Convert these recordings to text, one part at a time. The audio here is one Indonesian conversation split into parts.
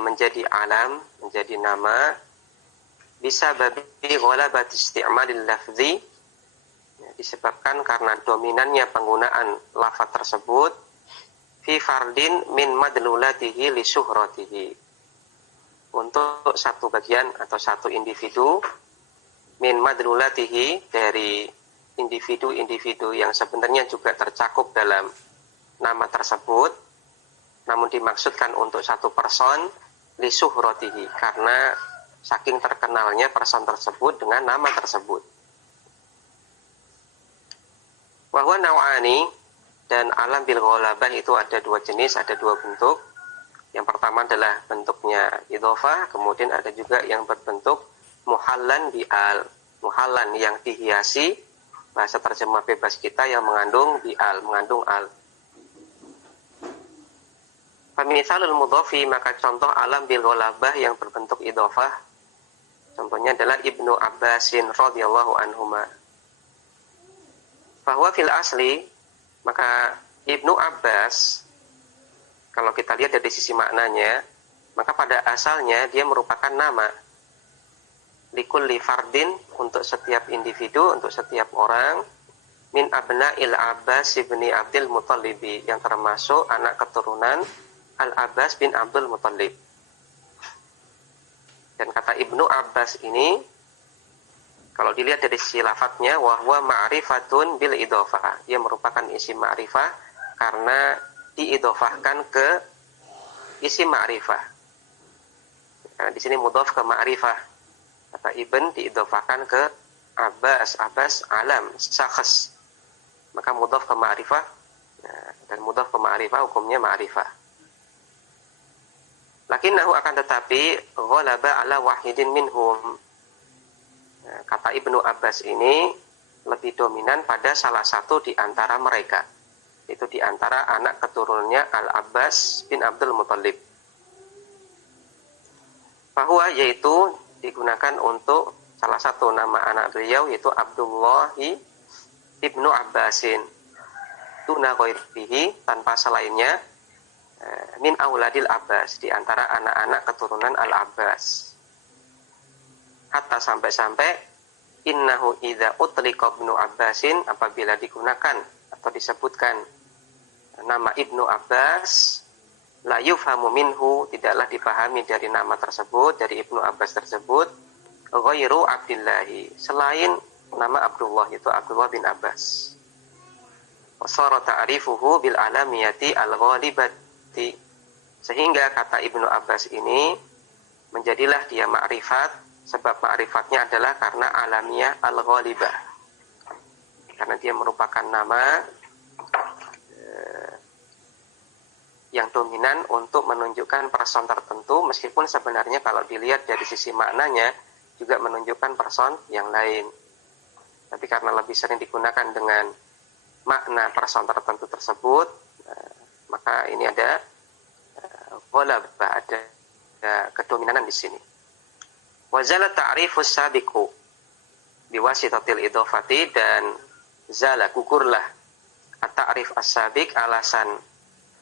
menjadi alam, menjadi nama, bisa babi ghalabati isti'malil lafzi, disebabkan karena dominannya penggunaan lafaz tersebut fi fardin min madlulatihi li syuhratihi, untuk satu bagian atau satu individu, min madlulatihi, dari individu-individu yang sebenarnya juga tercakup dalam nama tersebut, namun dimaksudkan untuk satu person, li syuhratihi, karena saking terkenalnya person tersebut dengan nama tersebut. Wa huwa naw'ani, dan alam bil ghalabah itu ada dua jenis, ada dua bentuk. Yang pertama adalah bentuknya idhofah, kemudian ada juga yang berbentuk muhallan bi'al, muhallan yang dihiasi, bahasa terjemah bebas kita yang mengandung bi'al, mengandung al. Famithalul mudhofi, maka contoh alam bil ghalabah yang berbentuk idhofah, contohnya adalah Ibnu Abbasin radhiyallahu anhuma. Bahwa fil asli, maka Ibnu Abbas, kalau kita lihat dari sisi maknanya, maka pada asalnya dia merupakan nama. Likulli fardin, untuk setiap individu, untuk setiap orang, min abna'il Abbas ibni Abdul Muttalib, yang termasuk anak keturunan Al-Abbas bin Abdul Muttalib. Dan kata Ibnu Abbas ini, kalau dilihat dari sisi lafadznya, wahwa ma'rifatun bil idhofah, dia merupakan isim ma'rifah karena diidhofahkan ke isim ma'rifah. Karena di sini mudhof ke ma'rifah. Kata Ibn diidhofahkan ke Abbas, Abbas alam, syakhs. Maka mudhof ke ma'rifah, dan mudhof ke ma'rifah hukumnya ma'rifah. Lakinnahu, akan tetapi, ghalaba ala wahidin minhum. Kata Ibnu Abbas ini lebih dominan pada salah satu di antara mereka, itu di antara anak keturunannya Al-Abbas bin Abdul Muttalib. Bahwa yaitu digunakan untuk salah satu nama anak beliau, yaitu Abdullah ibnu Abbasin, tuna ghairihi, tanpa selainnya, min auladil Abbas, di antara anak-anak keturunan Al-Abbas. Hatta sampai-sampai innahu idza utliqa ibnu Abbasin, apabila digunakan atau disebutkan nama Ibnu Abbas, la yufhamu minhu, tidaklah dipahami dari nama tersebut, dari Ibnu Abbas tersebut, ghairu Abdillahi, selain nama Abdullah, itu Abdullah bin Abbas. Wa sara ta'rifuhu bil alamiyati al-ghalibati, sehingga kata Ibnu Abbas ini menjadilah dia ma'rifat, sebab ma'rifatnya adalah karena alamiah al-ghalibah, karena dia merupakan nama yang dominan untuk menunjukkan person tertentu, meskipun sebenarnya kalau dilihat dari sisi maknanya juga menunjukkan person yang lain. Tapi karena lebih sering digunakan dengan makna person tertentu tersebut, maka ini ada ghalabah, ada kedominanan di sini. Wazala ta'rifus sabiqu biwasitatil idhofati, dan zala, gugurlah at-ta'rif as-sabiq, alasan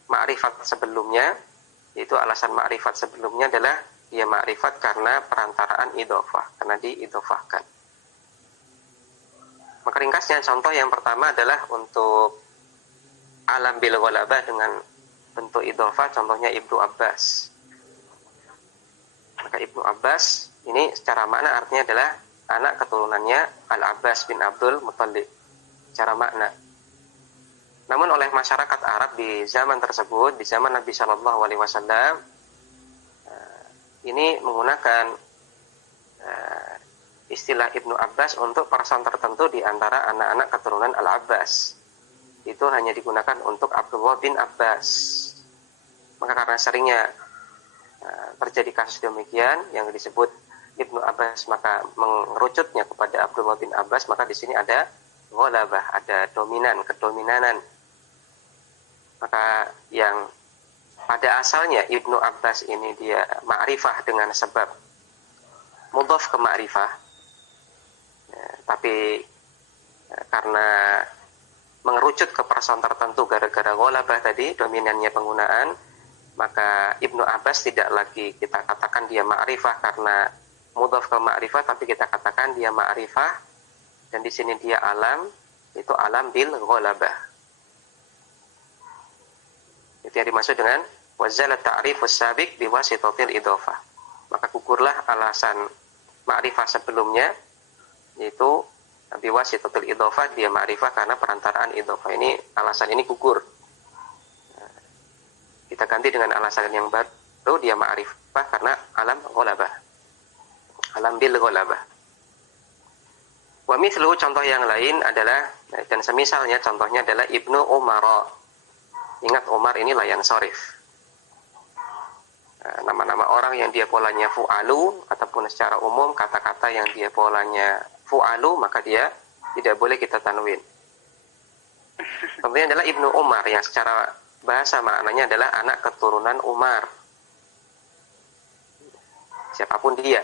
ma'rifat sebelumnya, yaitu alasan ma'rifat sebelumnya adalah dia ma'rifat karena perantaraan idhofah, karena diidhofahkan. Maka ringkasnya, contoh yang pertama adalah untuk alam bil ghalabah dengan bentuk idhofah, contohnya Ibnu Abbas. Maka Ibnu Abbas ini secara makna artinya adalah anak keturunannya Al-Abbas bin Abdul Muttalib secara makna. Namun oleh masyarakat Arab di zaman tersebut, di zaman Nabi Shallallahu Alaihi Wasallam, ini menggunakan istilah Ibnu Abbas untuk person tertentu di antara anak-anak keturunan Al-Abbas. Itu hanya digunakan untuk Abdullah bin Abbas. Maka karena seringnya terjadi kasus demikian yang disebut Ibnu Abbas, maka mengerucutnya kepada Abdullah bin Abbas, maka di sini ada ghalabah, ada kedominanan. Maka yang pada asalnya Ibnu Abbas ini dia ma'rifah dengan sebab mudhaf ke ma'rifah, tapi karena mengerucut ke person tertentu gara-gara ghalabah tadi, dominannya penggunaan, maka Ibnu Abbas tidak lagi kita katakan dia ma'rifah karena mudhaf ke ma'rifah, tapi kita katakan dia ma'rifah, dan di sini dia alam, itu alam bil ghalabah. Itu yang dimaksud dengan wazala ta'rifus sabiq biwasitatil idhofah. Maka gugurlah alasan ma'rifah sebelumnya, yaitu biwasitatil idhofah, dia ma'rifah karena perantaraan idhofah. Ini alasan ini gugur. Kita ganti dengan alasan yang baru, dia ma'rifah karena alam ghalabah, alam bil ghalabah. Wa mithlu, contoh yang lain adalah, dan semisalnya contohnya adalah Ibnu Umar. Ingat, Umar ini layan sorif. Nama-nama orang yang dia polanya fu'alu, ataupun secara umum kata-kata yang dia polanya fu'alu, maka dia tidak boleh kita tanwin. Contohnya adalah Ibnu Umar, yang secara bahasa maknanya adalah anak keturunan Umar. Siapapun dia,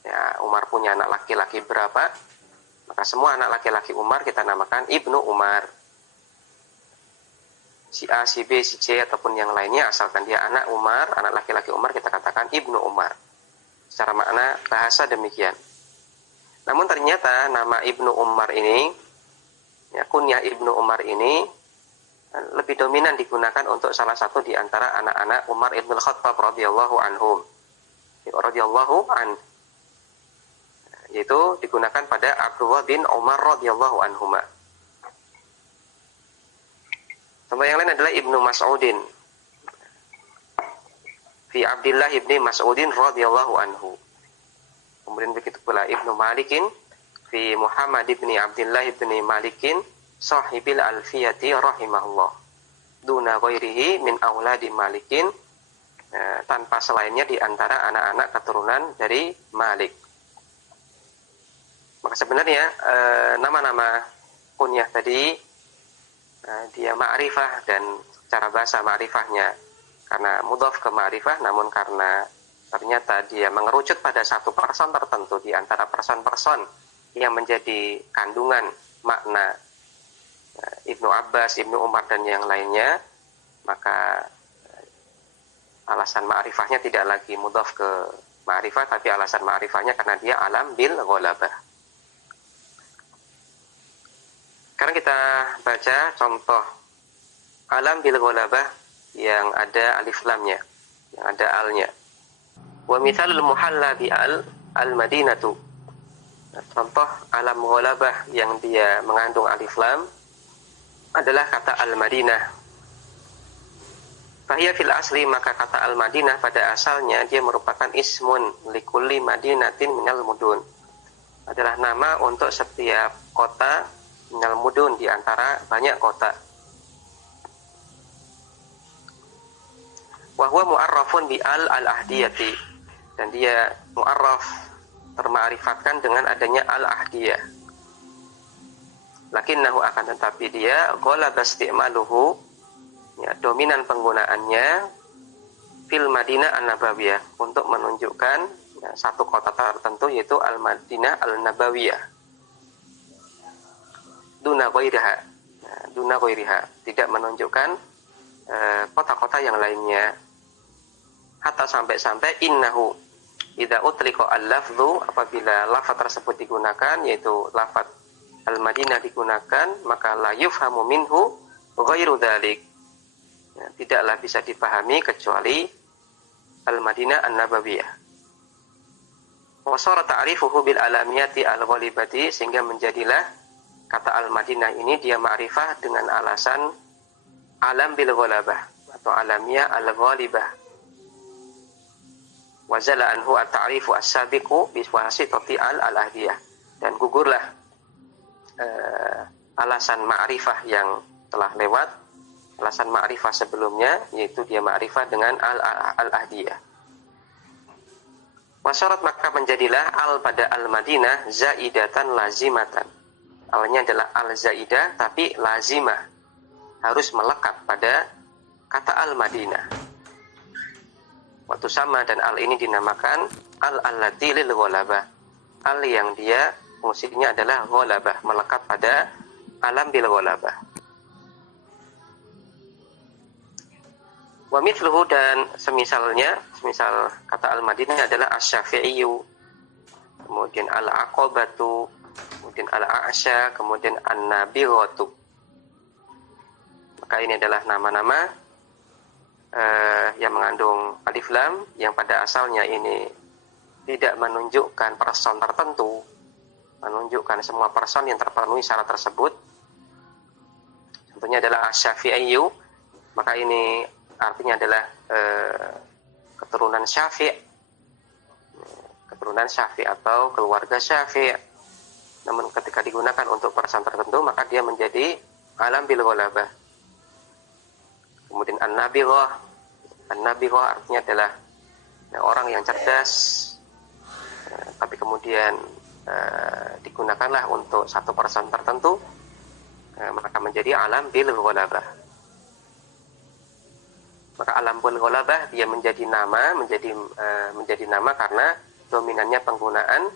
ya, Umar punya anak laki-laki berapa, maka semua anak laki-laki Umar kita namakan Ibnu Umar. Si A, si B, si C, ataupun yang lainnya, asalkan dia anak Umar, anak laki-laki Umar, kita katakan Ibnu Umar. Secara makna bahasa demikian. Namun ternyata nama Ibnu Umar ini, ya, kunyah Ibnu Umar ini lebih dominan digunakan untuk salah satu di antara anak-anak Umar ibn Khattab radhiyallahu anhum, radhiyallahu an, yaitu digunakan pada Abdullah bin Umar radhiyallahu anhuma. Contoh yang lain adalah Ibnu Mas'udin, fi Abdillah ibni Mas'udin radhiyallahu anhu. Kemudian begitu pula Ibnu Malikin, fi Muhammad ibni Abdillah ibni Malikin sahibil alfiyati rahimahullah, duna ghairihi min auladi Malikin, tanpa selainnya di antara anak-anak keturunan dari Malik. Maka sebenarnya nama-nama kunyah tadi dia ma'rifah, dan secara bahasa ma'rifahnya karena mudhaf ke ma'rifah, namun karena ternyata dia mengerucut pada satu person tertentu di antara person-person yang menjadi kandungan makna Ibnu Abbas, Ibnu Umar, dan yang lainnya, maka alasan ma'rifahnya tidak lagi mudhaf ke ma'rifah, tapi alasan ma'rifahnya karena dia alam bil ghalabah. Sekarang kita baca contoh alam bil ghalabah yang ada alif lamnya, yang ada alnya. Wa mithalul muhalla bi al-madinatu. Contoh alam ghalabah yang dia mengandung alif lam adalah kata Al-Madinah. Fahiya fil asli, maka kata Al-Madinah pada asalnya dia merupakan ismun likulli madinatin minal mudun. Adalah nama untuk setiap kota minal mudun, di antara banyak kota. Wa huwa mu'arrafun bi al-ahdiyati, dan dia mu'arraf, terma'rifatkan dengan adanya al-ahdiyah. Lakinnahu, akan tetapi dia ghalaba isti'maluhu, ya, dominan penggunaannya fil Madinah an-Nabawiyah, untuk menunjukkan, ya, satu kota tertentu, yaitu Al-Madinah Al-Nabawiyah. Duna ghairiha, ya, duna ghairiha, tidak menunjukkan kota-kota yang lainnya. Hatta sampai-sampai innahu idza utliqa al-lafdhu, apabila lafaz tersebut digunakan, yaitu lafaz Al-Madinah digunakan, maka la yufhamu minhu ghairu dzalik, ya, tidaklah bisa dipahami kecuali Al-Madinah An-Nabawiyah. Wa shara ta'rifuhu bil alamiyati al-ghalibati, sehingga menjadilah kata Al-Madinah ini dia ma'rifah dengan alasan alam bil ghalabah atau alamiyah al-ghalibah. Wa zala anhu at-ta'rifu as-sabiqu bi wasitati al-ahdiyah, dan gugurlah alasan ma'rifah yang telah lewat, alasan ma'rifah sebelumnya, yaitu dia ma'rifah dengan al-ahdiyah. Wasyarat, maka menjadilah al pada al-Madinah zaidatan lazimatan. Alnya adalah al-zaidah tapi lazimah, harus melekat pada kata al-Madinah. Waktu sama, dan al ini dinamakan al-allati lil ghalabah, al yang dia fungsinya adalah ghalabah, melekat pada alam bil ghalabah. Wa mithluhu, dan semisalnya, semisal kata al-Madinah adalah asy-Syafi'iyyu, kemudian al-Aqabatu, kemudian al-A'sya, kemudian an-Nabighatu. Maka ini adalah nama-nama yang mengandung alif lam, yang pada asalnya ini tidak menunjukkan person tertentu, menunjukkan semua person yang terpenuhi syarat tersebut. Contohnya adalah asy-Syafi'iyyu, maka ini artinya adalah keturunan Syafi', keturunan Syafi' atau keluarga Syafi'. Namun ketika digunakan untuk person tertentu, maka dia menjadi alam bil ghalabah. Kemudian an-Nabighah, an-Nabighah artinya adalah orang yang cerdas, tapi kemudian digunakanlah untuk satu person tertentu, maka menjadi alam bil ghalabah. Maka alam bil ghalabah dia menjadi nama karena dominannya penggunaan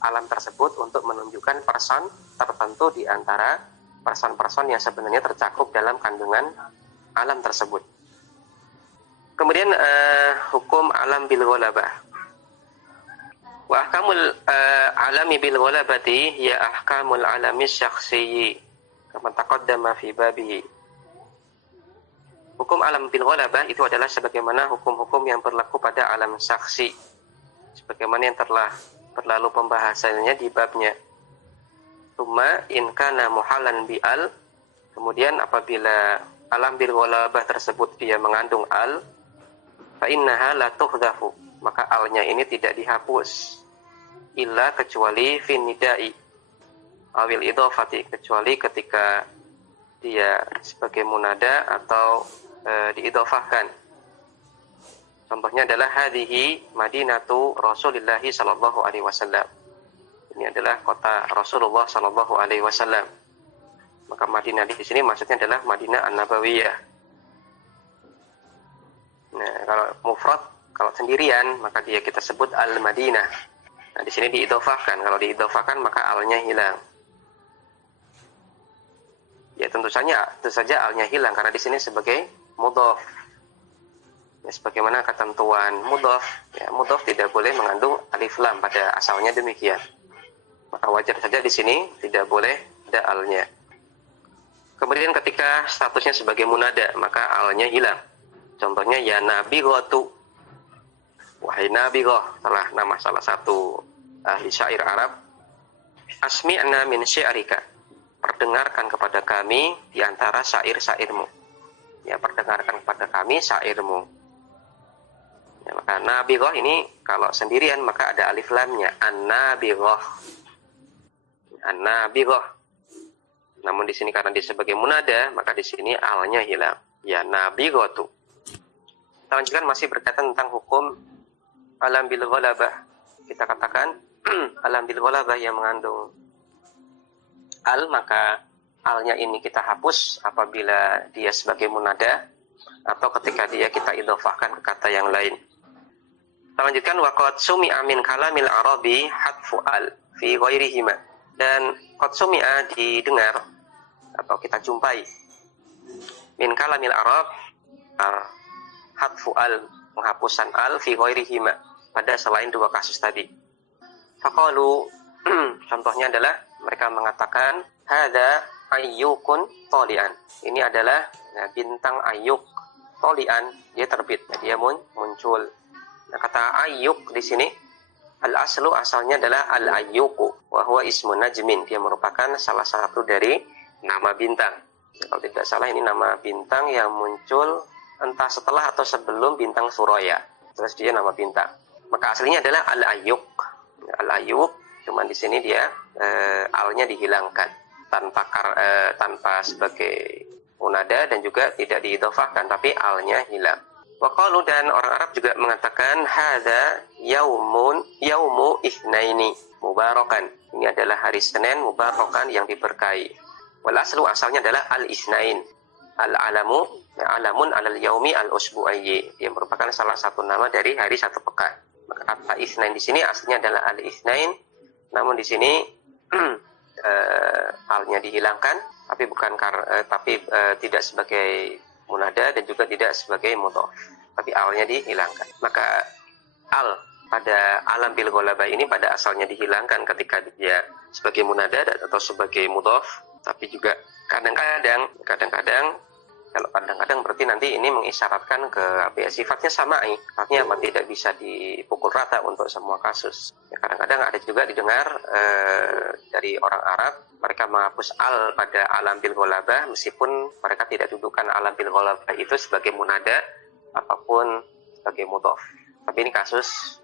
alam tersebut untuk menunjukkan person tertentu di antara person-person yang sebenarnya tercakup dalam kandungan alam tersebut. Kemudian hukum alam bil ghalabah. Wa ahkamul alami bil ghalabati ya ahkamul alami syakhsiyyi kama taqaddama fi babihi. Hukum alam bil ghalabah itu adalah sebagaimana hukum-hukum yang berlaku pada alam saksi, sebagaimana yang telah berlalu pembahasannya di babnya. Tsumma in kana muhalan bi al, kemudian apabila alam bil ghalabah tersebut dia mengandung al, fa innaha la tuhdhafu, maka alnya ini tidak dihapus, illa kecuali fin nidai awil idhafati, kecuali ketika dia sebagai munada atau diidhafahkan. Contohnya adalah hadhihi Madinatu Rasulillah sallallahu alaihi wasallam. Ini adalah kota Rasulullah sallallahu alaihi wasallam. Maka Madinah di sini maksudnya adalah Madinah An-Nabawiyah. Nah, kalau mufrad, kalau sendirian, maka dia kita sebut Al-Madinah. Nah, di sini diidhafahkan. Kalau diidhafahkan maka alnya hilang. Ya tentu saja alnya hilang karena di sini sebagai mudhaf. Ya, sebagaimana ketentuan mudhaf, ya, mudhaf tidak boleh mengandung alif lam, pada asalnya demikian. Maka wajar saja di sini tidak boleh ada alnya. Kemudian ketika statusnya sebagai munada, maka alnya hilang. Contohnya ya Nabighatu, wahai Nabighah, salah nama salah satu ahli syair Arab. Asmi'na min syi'rika, perdengarkan kepada kami di antara syair-syairmu. Ya, perdengarkan kepada kami syairmu. Ya, maka Nabighah ini kalau sendirian maka ada alif lamnya, an-Nabighah. An-Nabighah. Namun di sini karena dia sebagai munada, maka di sini alnya hilang. Ya Nabighatu. Kita lanjutkan masih berkaitan tentang hukum alam bil ghalabah. Kita katakan alam bil ghalabah yang mengandung al, maka alnya ini kita hapus apabila dia sebagai munada atau ketika dia kita idhofahkan ke kata yang lain. Kita lanjutkan waqad sumi'a min kalamil arabi hatfu al fi ghairihima, dan qad sumi'a didengar atau kita jumpai min kalamil arab hatfu al, penghapusan al fi ghairihima, pada selain dua kasus tadi. Faqalu contohnya adalah mereka mengatakan hadza ayyukun tolian, ini adalah bintang ayyuk, tolian dia terbit, dia muncul. Nah, kata ayyuk di sini al-aslu asalnya adalah al-ayyuku wa huwa ismun najmin, dia merupakan salah satu dari nama bintang. Kalau tidak salah ini nama bintang yang muncul entah setelah atau sebelum bintang Suraya, terus dia nama bintang. Maka aslinya adalah al-ayyuk. Al-ayyuk, cuman di sini dia alnya dihilangkan tanpa sebagai munada dan juga tidak diidhofahkan, tapi alnya hilang. Waqalu, dan orang Arab juga mengatakan hadza yaumu itsnaini mubarakan, ini adalah hari Senin mubarakan yang diberkahi. Wal aslu asalnya adalah al-itsnain, al-alamu alamun alal yaumi al-usbu'ayyi, dia merupakan salah satu nama dari hari satu pekan. Maka kata itsnain di sini aslinya adalah al-itsnain, namun di sini alnya dihilangkan, tapi tidak sebagai munada dan juga tidak sebagai mudhaf, tapi alnya dihilangkan. Maka al pada alam bil ghalabah ini pada asalnya dihilangkan ketika dia sebagai munada atau sebagai mudhaf, tapi juga kadang-kadang kalau kadang-kadang berarti nanti ini mengisyaratkan ke sifatnya sama'i, artinya apa, tidak bisa dipukul rata untuk semua kasus. Ya, kadang-kadang ada juga didengar dari orang Arab, mereka menghapus al pada alam bil ghalabah meskipun mereka tidak dudukkan alam bil ghalabah itu sebagai munada ataupun sebagai mudhaf. Tapi ini kasus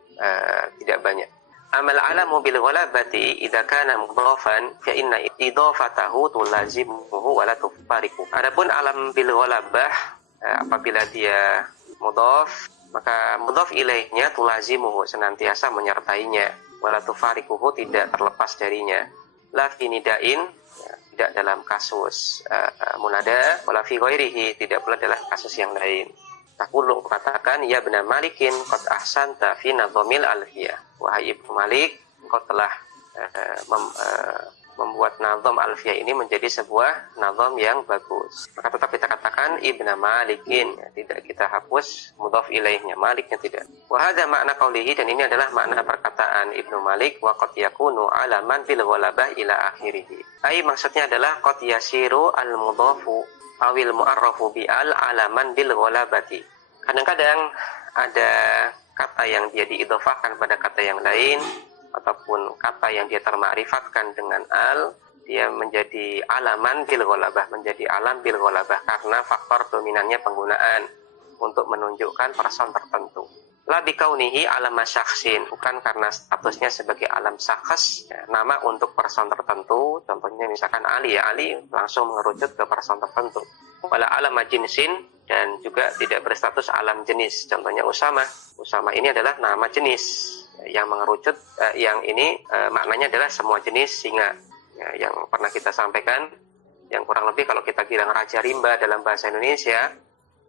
tidak banyak. Amal alamu bil ghalabati idza kana mudhafan fa inna idhafatahu tulazimuhu wa la tufariqu. Adapun alam bil ghalabah apabila dia mudhaf, maka mudhaf ilaihnya tulazimuhu, senantiasa menyertainya, wa la tufariquhu, tidak terlepas darinya. La fi nidain, tidak dalam kasus munada, wala fi ghairihi, tidak pula dalam kasus yang lain. Taqulu, katakan, ya Ibnu Malikin qad ahsanta fi nadhamil alfiyah. Wahai Ibnu Malik, engkau telah membuat nadham alfiyah ini menjadi sebuah nadham yang bagus. Maka tetap kita katakan Ibnu Malikin, ya, tidak kita hapus mudhaf ilaihnya, Maliknya tidak. Wa hadza makna qaulihi, dan ini adalah makna perkataan Ibnu Malik, wa qad yakunu alaman bil ghalabah ila akhirih. Ai maksudnya adalah qad yasiru al mudhafu awil mu'arrafu bi'al alaman bil ghalabati. Kadang-kadang ada kata yang dia diidhofahkan pada kata yang lain, ataupun kata yang dia termakrifatkan dengan al, dia menjadi alaman bil ghalabah, menjadi alam bil ghalabah karena faktor dominannya penggunaan untuk menunjukkan person tertentu. La bikaunihi alama syakhsin, bukan karena statusnya sebagai alam syakhs, ya, nama untuk person tertentu. Contohnya misalkan Ali, ya Ali langsung mengerucut ke person tertentu. Wala alama jinsin, dan juga tidak berstatus alam jenis. Contohnya Usama. Usama ini adalah nama jenis yang mengerucut, yang ini maknanya adalah semua jenis singa. Ya, yang pernah kita sampaikan, yang kurang lebih kalau kita bilang Raja Rimba dalam bahasa Indonesia,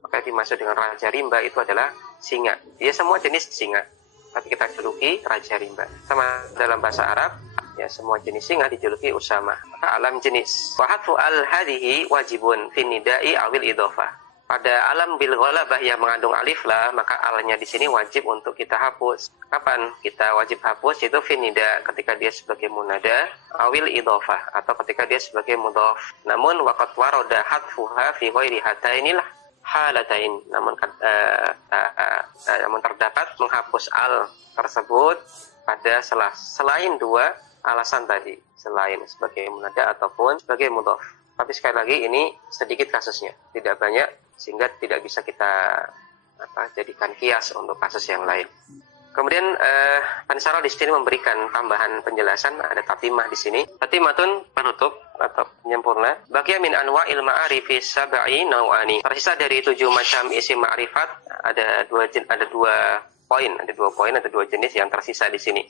maka dimaksud dengan Raja Rimba itu adalah singa. Dia semua jenis singa, tapi kita juluki Raja Rimba. Sama dalam bahasa Arab, ya semua jenis singa dijuluki Usama. Maka alam jenis. Wa hadfu al hadhihi wajibun fin nida'i awil idhofah. Pada alam bil ghalabah yang mengandung alif la, maka alnya di sini wajib untuk kita hapus. Kapan kita wajib hapus? Itu fin nida, ketika dia sebagai munada, awil idhofah, atau ketika dia sebagai mudhaf. Namun waqad warada hadfuha fi ghairi hatainilah halatain. Namun terdapat menghapus al tersebut pada selain dua alasan tadi, selain sebagai munada ataupun sebagai mudhaf. Tapi sekali lagi ini sedikit kasusnya, tidak banyak, sehingga tidak bisa kita jadikan kias untuk kasus yang lain. Kemudian Ansara di sini memberikan tambahan penjelasan, ada tatimah di sini. Tatimatun, penutup atau penyempurna. Baqiya min anwa'il ma'arifi sab'i naw'ani. Tersisa dari 7 macam isim ma'rifat, ada dua jenis yang tersisa di sini.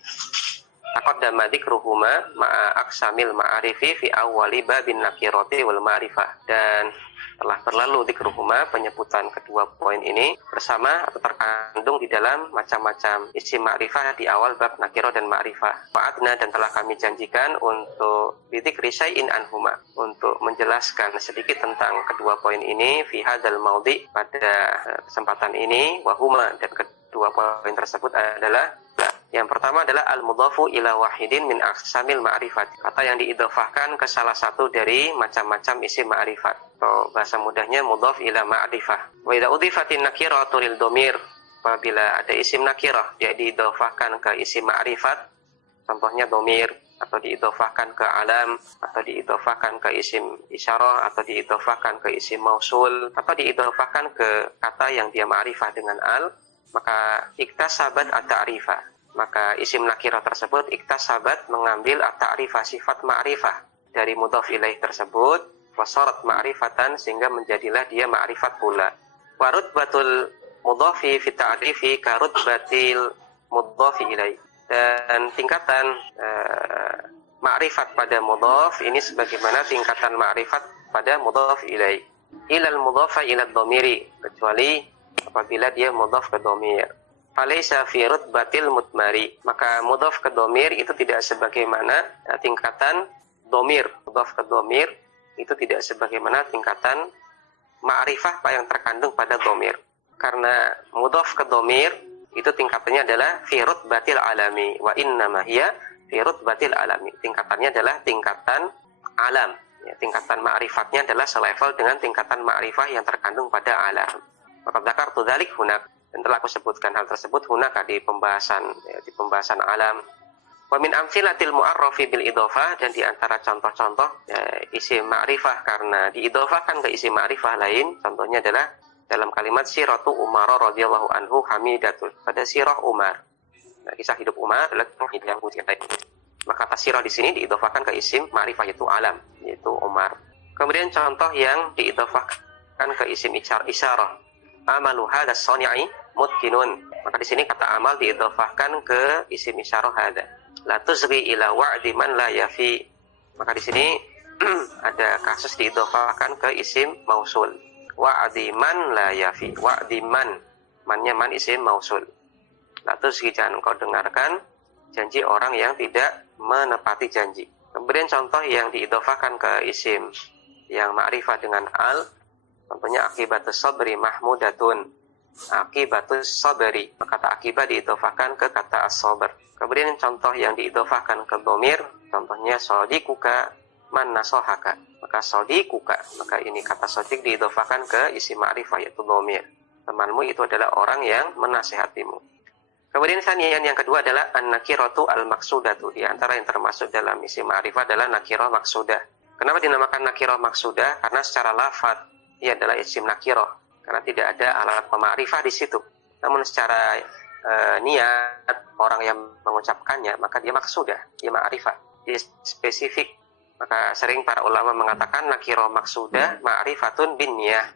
Taqaddama dzikruhuma ma'a aqsamil ma'arifi fi awwali babin nakirati wal ma'rifah. Dan telah berlalu dzikruhuma, penyebutan kedua poin ini bersama atau terkandung di dalam macam-macam isim ma'rifah di awal bab nakirah dan ma'rifah. Wa'adna, dan telah kami janjikan untuk bidzikri syai'in anhuma, untuk menjelaskan sedikit tentang kedua poin ini fi hadzal maudhi, pada kesempatan ini. Wahuma, dan kedua poin tersebut adalah, yang pertama adalah al-mudhafu ila wahidin min aqsamil ma'rifat, kata yang diidhofahkan ke salah satu dari macam-macam isim ma'rifat, atau bahasa mudahnya mudhaf ila ma'rifah. Wa idza udhifatin nakiratu lil dhamir, apabila ada isim nakirah dia diidhofahkan ke isim ma'rifat, contohnya dhamir, atau diidhofahkan ke alam, atau diidhofahkan ke isim isyarah, atau diidhofahkan ke isim mausul, atau diidhofahkan ke kata yang dia ma'rifah dengan al, maka iktasabat at-ta'rifah, maka isim nakirah tersebut iktasabat, mengambil at-ta'rifah, sifat ma'rifah dari mudhaf ilaih tersebut, wasarat ma'rifatan, sehingga menjadilah dia ma'rifat pula. Wa rutbatul mudhafi fi ta'rifi ka rutbatil mudhafi ilaih, dan tingkatan ma'rifat pada mudhaf ini sebagaimana tingkatan ma'rifat pada mudhaf ilaih. Ilal mudhafa ila dhamiri, kecuali apabila dia mudhaf ke dhamir. Falaysa fi rutbatil mutmari, maka mudhaf ke dhamir itu tidak sebagaimana tingkatan dhamir. Mudhaf ke dhamir itu tidak sebagaimana tingkatan ma'rifah yang terkandung pada dhamir. Karena mudhaf ke dhamir itu tingkatannya adalah fi rutbatil alami wa innama hiya fi rutbatil alami. Tingkatannya adalah tingkatan alam. Ya, tingkatan ma'rifatnya adalah selevel dengan tingkatan ma'rifah yang terkandung pada alam. Maka dzakartu dzalik hunak, dan telah aku sebutkan hal tersebut hunaka di pembahasan alam. Wa min amsilatil mu'arrafi bil idhofah, dan di antara contoh-contoh isim ma'rifah karena diidhofahkan ke isim ma'rifah lain, contohnya adalah dalam kalimat siratu Umar radhiyallahu anhu hamidatul, pada sirah Umar. Nah, kisah hidup Umar adalah yang dicintai. Maka kata sirah di sini diidhofahkan ke isim ma'rifah yaitu alam, yaitu Umar. Kemudian contoh yang diidhofahkan ke isim isyarah, amalu hadha sani'i mutkinun. Maka di sini kata amal diidhofahkan ke isim isyarah hadha. La tuzghi ila wa'di man la yafi. Maka di sini ada kasus diidhofahkan ke isim mausul. Wa'di man la yafi. Wa'di man. Mannya man isim mausul. La tuzghi, jangan kau dengarkan janji orang yang tidak menepati janji. Kemudian contoh yang diidhofahkan ke isim yang ma'rifah dengan al, contohnya akibatus sabri mahmudatun. Akibatus sabri, kata akibat diidhofahkan ke kata as-sabr. Kemudian contoh yang diidhofahkan ke dhamir, contohnya sadiquka man nasahaka. Maka sadiquka, maka ini kata sadiq diidhofahkan ke isim ma'rifah yaitu dhamir. Temanmu itu adalah orang yang menasihatimu. Kemudian yang kedua adalah an-nakiratu al-maksudatu. Di antara yang termasuk dalam isim ma'rifah adalah nakirah maksudah. Kenapa dinamakan nakirah maksudah? Karena secara lafadz ia adalah isim nakirah, karena tidak ada alat pemakrifah di situ. Namun secara niat orang yang mengucapkannya, maka dia maksudah, dia ma'rifah, dia spesifik. Maka sering para ulama mengatakan nakirah maksudah ma'rifatun bin niyah.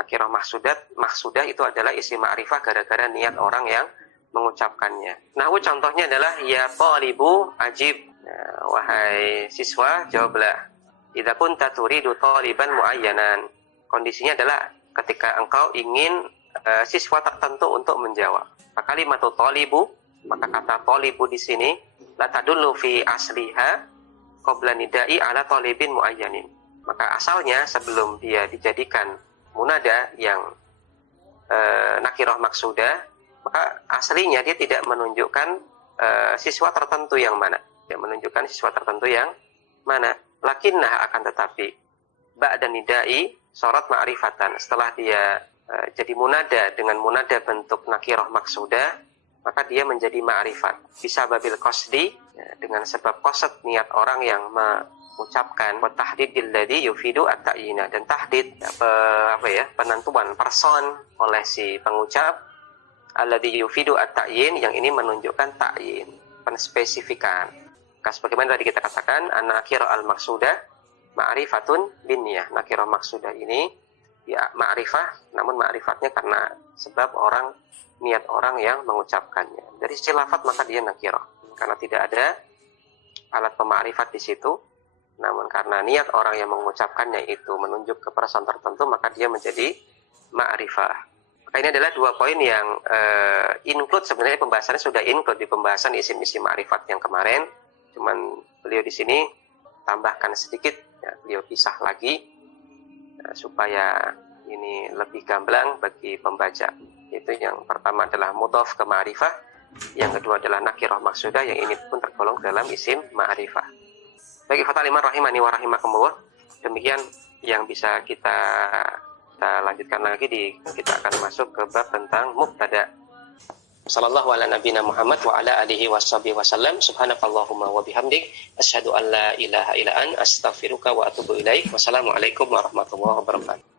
Nakirah maksudah itu adalah isim ma'rifah gara-gara niat orang yang mengucapkannya. Nah, contohnya adalah ya talibu ajib. Nah, wahai siswa, jawablah. Idza kunta turidu taliban muayyanan. Kondisinya adalah ketika engkau ingin siswa tertentu untuk menjawab. Maka kalimat talibu, maka kata talibu di sini la tadullu fi asliha qabla nidai ala talibin muayyanin. Maka asalnya sebelum dia dijadikan munada yang nakirah maksudah, maka aslinya dia tidak menunjukkan siswa tertentu yang mana. Dia menunjukkan siswa tertentu yang mana. Lakinnah, akan tetapi ba'da nidai syarat ma'rifatan. Setelah dia jadi munada dengan munada bentuk nakirah maksudah, maka dia menjadi ma'rifat. Bisa babil qasdi, dengan sebab qasad niat orang yang mengucapkan wa tahdidil ladzi yufidu at-ta'yina, dan tahdid penentuan person oleh si pengucap alladzi yufidu at-ta'yin, yang ini menunjukkan ta'yin, penspesifikan. Sebagaimana tadi kita katakan an-nakirah al-maksudah ma'rifatun bin niyah. Nakirah maksudah ini ya ma'rifah, namun ma'rifatnya karena sebab niat orang yang mengucapkannya. Dari sisi lafadz maka dia nakirah karena tidak ada alat pemakrifat di situ. Namun karena niat orang yang mengucapkannya itu menunjuk ke person tertentu, maka dia menjadi ma'rifah. Ini adalah dua poin yang include, sebenarnya pembahasannya sudah include di pembahasan isim-isim ma'rifat yang kemarin. Cuman beliau di sini tambahkan sedikit, ya, beliau pisah lagi supaya ini lebih gamblang bagi pembaca. Itu yang pertama adalah mudhaf ke ma'rifah, yang kedua adalah nakirah maksudah, yang ini pun tergolong dalam isim ma'rifah. Bagi fataliman rahimani wa rahimakumullah, demikian yang bisa kita lanjutkan lagi kita akan masuk ke bab tentang mubtada. Sallallahu ala nabiyina Muhammad wa ala alihi washabihi wasallam. Subhanakallahumma wa bihamdik asyhadu an la ilaha illa anta astaghfiruka wa atubu ilaik. Wassalamualaikum warahmatullahi wabarakatuh.